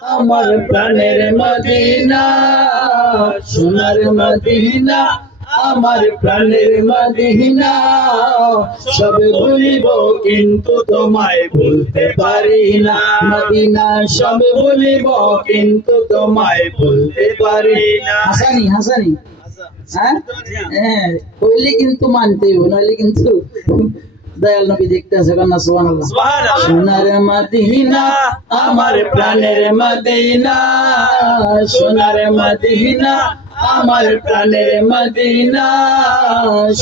আমার প্রাণের মদিনা, সোনার মদিনা, আমার প্রাণের মদিনা। সব ভুলিব কিন্তু তোমায় ভুলতে পারি না। মদিনা সব ভুলিব কিন্তু তোমায় ভুলতে পারি না। হাসানি হাসানি, হ্যাঁ হ্যাঁ, কইলে কিন্তু মানতে হবে, নইলে কিন্তু দয়াল নবী দেখতে আছে। কন্যা সুবহানাল্লাহ। সোনার মদিনা, আমার প্রাণের মদিনা, সোনার মদিনা, আমার প্রাণের মদিনা।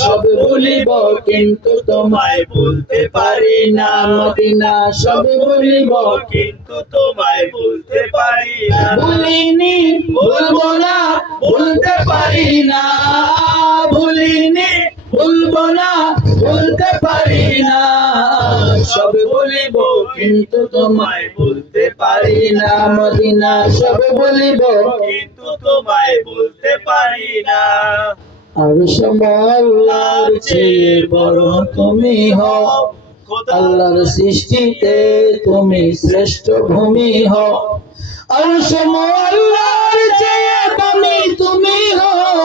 সব ভুলিব কিন্তু তোমায় ভুলতে পারি না। মদিনা সব ভুলিব কিন্তু তোমায় ভুলতে পারি না। ভুলিনি, ভুলবো না, ভুলতে পারি না। ভুলিনি, ভুলবো না, ভুলতে পারি না। সব ভুলিব কিন্তু তোমায় ভুলতে পারি না। মদিনা সব ভুলিব কিন্তু তোমায় ভুলতে পারি না। আরশ আল্লাহর চেয়ে বড় তুমি হও, আল্লাহর সৃষ্টিতে তুমি শ্রেষ্ঠ ভূমি হও। আরশ আল্লাহর চেয়ে দামি তুমি হও,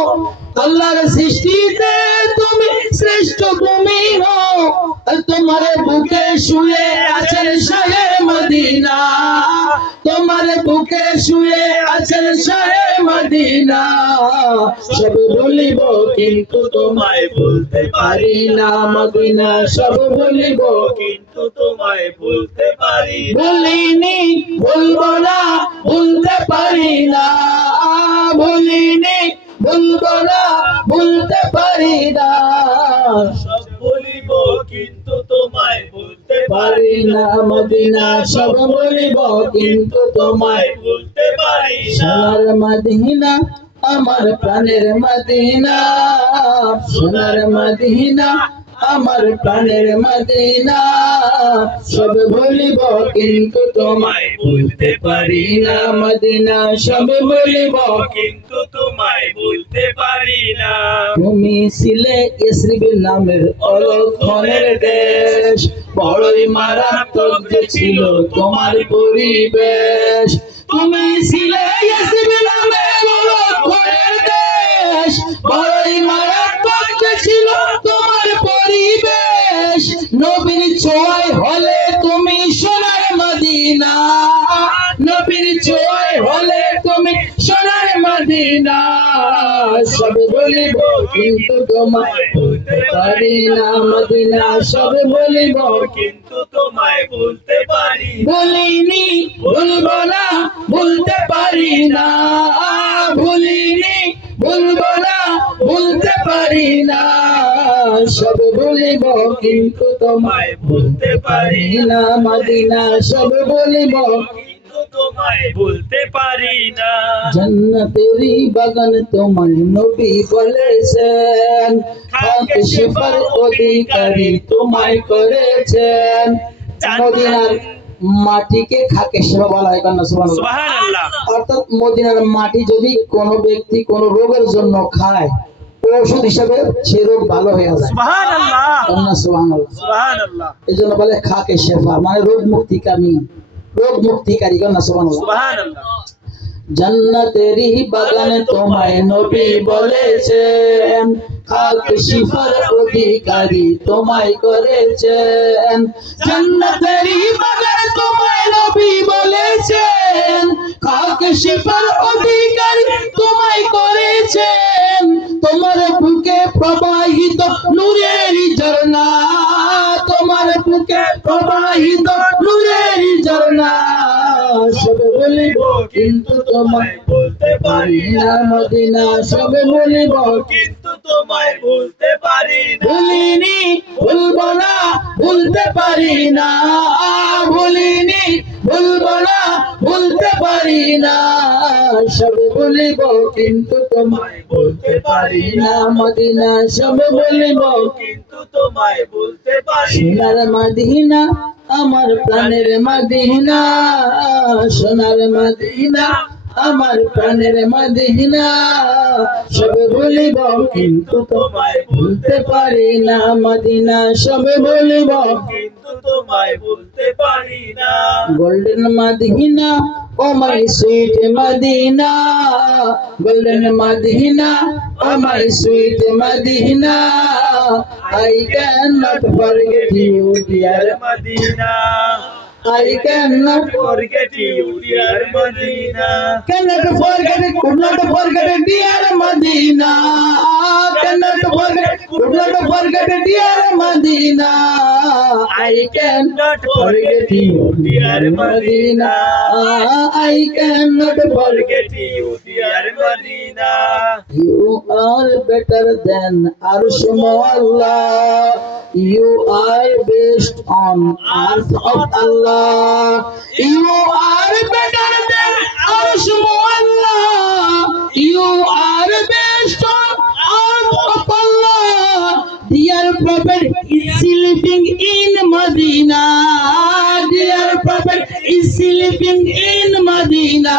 আল্লাহর সৃষ্টিতে তুমি শ্রেষ্ঠ ভূমি হও। তোমার বুকে শুয়ে আছেন শাহে মদিনা, তোমার বুকে শুয়ে আছেন শাহে মদিনা। সব ভুলিব কিন্তু তোমায় ভুলতে পারি না। মদিনা সব ভুলিব কিন্তু তোমায় ভুলতে পারি। ভুলিনি, ভুলবো না, ভুলতে পারি না। ভুলিনি, ভুলবো না, ভুলতে পারি না। সব ভুলিব কিন্তু তোমায় ভুলতে পারি না। মদিনা সব ভুলিব কিন্তু তোমায় ভুলতে পারি না। সোনার মদিনা, আমার প্রাণের মদিনা, সোনার মদিনা, আমার প্রাণের মদিনা। সব ভুলিব কিন্তু তোমায় ভুলতে পারি না। মদিনা সব ভুলিব কিন্তু তোমায় ভুলতে পারি না। তুমি ছিলে ইসরিব নামের অলক্ষণের দেশ, বড়ই মারাত্মক যে ছিল তোমার পরিবেশ। তুমি ছিলে ইসরিব নামের অলক্ষণের দেশ, বড়ই মারাত্মক যে ছিল তোমার পরিবেশ। নবীর ছোঁয়ায় হলে তুমি সোনার মদিনা, নবীর ছোঁয়ায় হলে তুমি সোনার মদিনা। সব বলিব কিন্তু তোমায় ভুলতে পারি না। মদিনা সব বলিব কিন্তু তোমায় ভুলতে পারি। ভুলিনি, ভুলবো না, ভুলতে পারি না। ভুলিনি, ভুলবো না, ভুলতে পারি না। সব ভুলিব কিন্তু তোমায় ভুলতে পারি না। মদিনা সব ভুলিব কিন্তু তোমায় ভুলতে পারি না। জান্নাতেরই বাগান তোমায় নবী বলেছেন, খাকে শিফার অধিকারী তোমায় করেছেন। মদিনার মাটিকে খাকে শিফা বলা হয়। কান্না সুবহানাল্লাহ। অর্থাৎ মদিনার মাটি যদি কোনো ব্যক্তি কোনো রোগের জন্য খায়, ঔষধ হিসাবে সে রোগ ভালো হয়ে যায়। সুবহানাল্লাহ, সুবহানাল্লাহ। এই জন্য বলে খাকে শেফা, মানে রোগ মুক্তিকামী, রোগ মুক্তিকারী। সুবহানাল্লাহ। জান্নাতেরই বাগানে তোমায় নবী বলেছেন, খাকে শিফার অধিকারী তোমায় করেছেন। জান্নাতেরই বাগানে তোমায় নবী বলেছেন, খাকে শিফার অধিকারী তোমায় করেছেন। তোমার বুকে প্রবাহিত নূরের ঝর্ণা, তোমার বুকে প্রবাহিত নূরের ঝর্ণা। সব বলিব কিন্তু তোমায় বলতে পারি না। মদিনা সব বলিব কিন্তু তোমায় বলতে পারি না। ভুলিনি, ভুলবো না, ভুলতে পারি না। ভুলিনি, ভুলবো না, ভুলতে পারি না। সব বলিব কিন্তু তোমায় বলতে পারি না। মদিনা সব বলিব কিন্তু তোমায় বলতে পারি না। সোনার মদিনা, আমার প্রাণের মদিনা, সোনার মদিনা, আমার প্রাণের মদিনা। সব বলিব কিন্তু তোমায় ভুলতে পারি না। মদিনা সব বলিব কিন্তু তোমায় ভুলতে পারি না। Golden Medina, oh my sweet Medina, golden Medina, oh my sweet Medina, I cannot forget you, dear Medina. I cannot Forget you, dear Medina. cannot forget, could not forget, dear Medina. Cannot forget, could not forget, dear Medina. I cannot forget you, dear Medina. I cannot forget Forget you, dear Medina. you are better than Arsh Allah. You are based on earth of Allah. You are better than Arsh Allah. You are based on earth of Allah. Dear Prophet is sleeping in Medina. Dear Prophet is sleeping in Medina.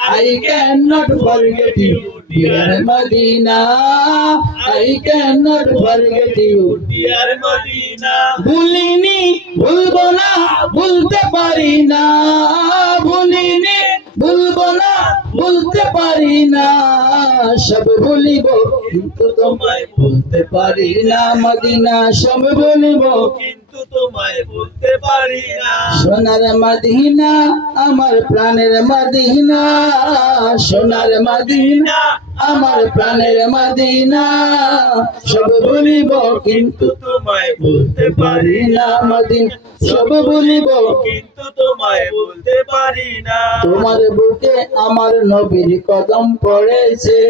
I cannot forget you, dear Medina. I cannot forget you, Dear Medina. ভুলিনি ভুলবো না ভুলতে পারি না ভুলিনি ভুলবো না ভুলতে পারি না সব ভুলিব কিন্তু তোমায় ভুলতে পারি না মদিনা সব ভুলিব কিন্তু তোমায় ভুলতে পারি না। সোনার মদিনা আমার প্রাণের মদিনা সোনার মদিনা আমার প্রাণের মদিনা সব ভুলিব কিন্তু তোমায় ভুলতে পারি না মদিনা সব ভুলিব কিন্তু তোমায় ভুলতে পারি না। তোমার বুকে আমার নবীর কদম পড়েছে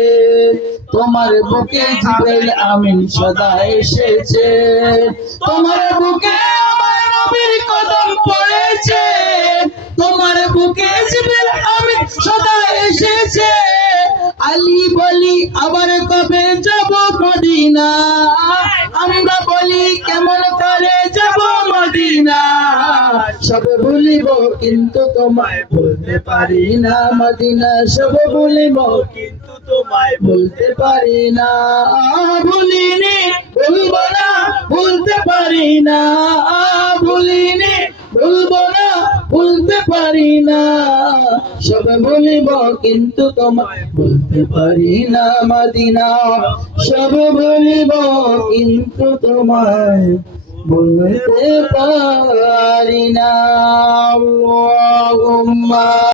তোমার বুকে জিবরাইল আমিন সদা এসেছে তোমার বুকে আমার নবীর কদম পড়েছে তোমার বুকে জিবরাইল আমিন সদা এসেছে আলী বলি আবার কবে যাব মদিনা আমরা বলি কেমন করে যাব মদিনা সব ভুলিব কিন্তু তোমায় ভুলতে পারি না মদিনা সব ভুলিব কিন্তু তোমায় ভুলতে পারি না ভুলিনি ভুলবো না ভুলতে পারি না ভুলিনি ভুলবো না ভুলতে পারি না সব ভুলিব কিন্তু তোমায় ভুলতে পারি না মদিনা সব ভুলিব কিন্তু তোমায় ভুলতে পারি না আল্লাহুম্মা